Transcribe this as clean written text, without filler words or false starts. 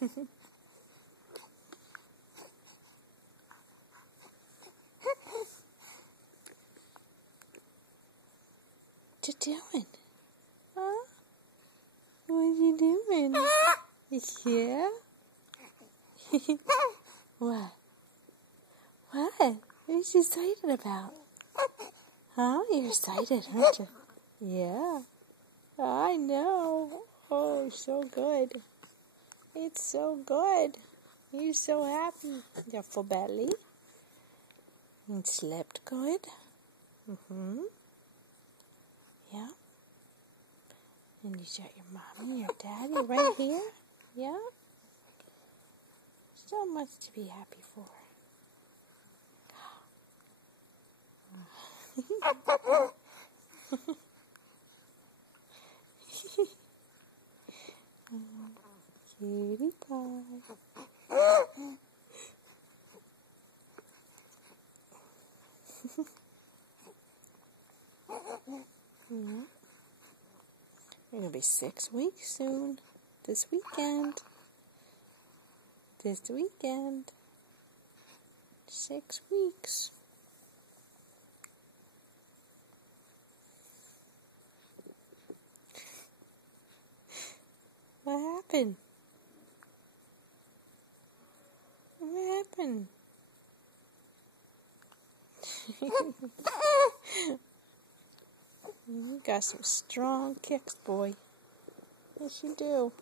What you doing? Huh? What you doing? Yeah? What? What? What are you excited about? Huh? You're excited, aren't you? Yeah. I know. Oh, so good. It's so good. You're so happy. Your full belly. And slept good. Yeah. And you got your mommy and your daddy right here. Yeah. So much to be happy for. Cutie pie. Yeah. You're going to be 6 weeks soon. This weekend. 6 weeks. What happened? What happened? You got some strong kicks, boy. Yes, you do.